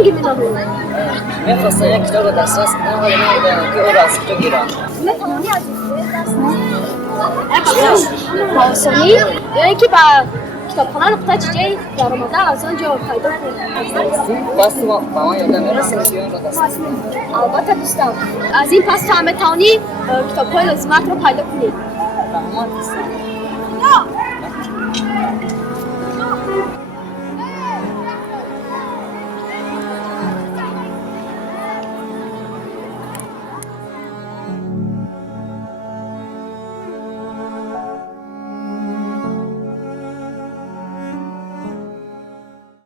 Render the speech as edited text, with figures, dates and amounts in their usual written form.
هنگی می‌نویسی؟ می‌خواستم یک کتاب دسترس کنم ولی نمی‌دانم که او را از کجا گیرم. می‌توانی از با آسانی یا اینکه با کتابخانه نقطه چجایی در آمده از آنجا پیدا کنی. پس تو با من یادم می‌رسه که آن را دسترس کنم. البته دوستان از این پس تو هم می‌توانی کتاب‌های لازمت رو پیدا کنی. رحمان هستم.